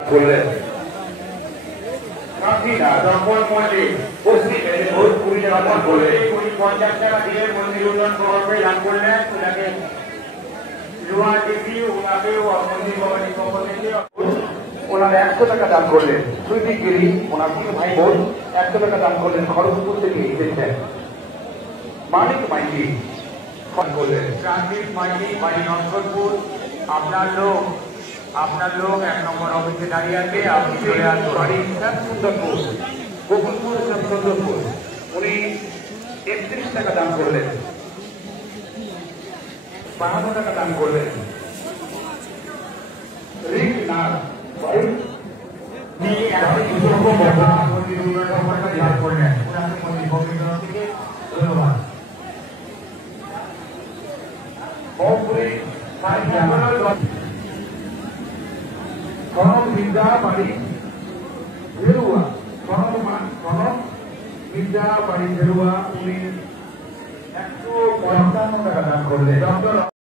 করলেন কাকিনা দম্পল মল্লিক পশ্চিম মেদিনীপুর 20 টাকা দান করলেন 50 টাকা দিয়ে মন্দির উন্নয়ন প্রকল্পে দান করলেন ওনাকে লোয়া ডিপি ওনাকেও মন্দির ভবনের পক্ষ থেকে ওনার 100 টাকা দান করলেন সুইটিগিরি ওনার দুই ভাই বোন 100 টাকা দান করলেন খড়গপুর থেকে এসেছেন মানিক মাইতি দান করলেন ট্রাফিক মাইতি বাড়ি নন্দপুর আপনার লোক 1 নম্বর অফিসে দাঁড়িয়ে আছে আপনি চলে আসুন বাড়ি সুন্দরপুর গোকুলপুর সুন্দরপুর উনি 31 টাকা দান করলেন 52 টাকা দান করলেন রিক নাথ ভাই নিয়ে মন্দির উন্নয়ন দান করলেন ওনাকে মন্দির কমিটির থেকে ধন্যবাদ বহুপুরি কনক বিদ্যা বাড়ি ফেরুয়া কনক বিদ্যা বাড়ি ফেরুয়া উনি 155 টাকা দান করলেন।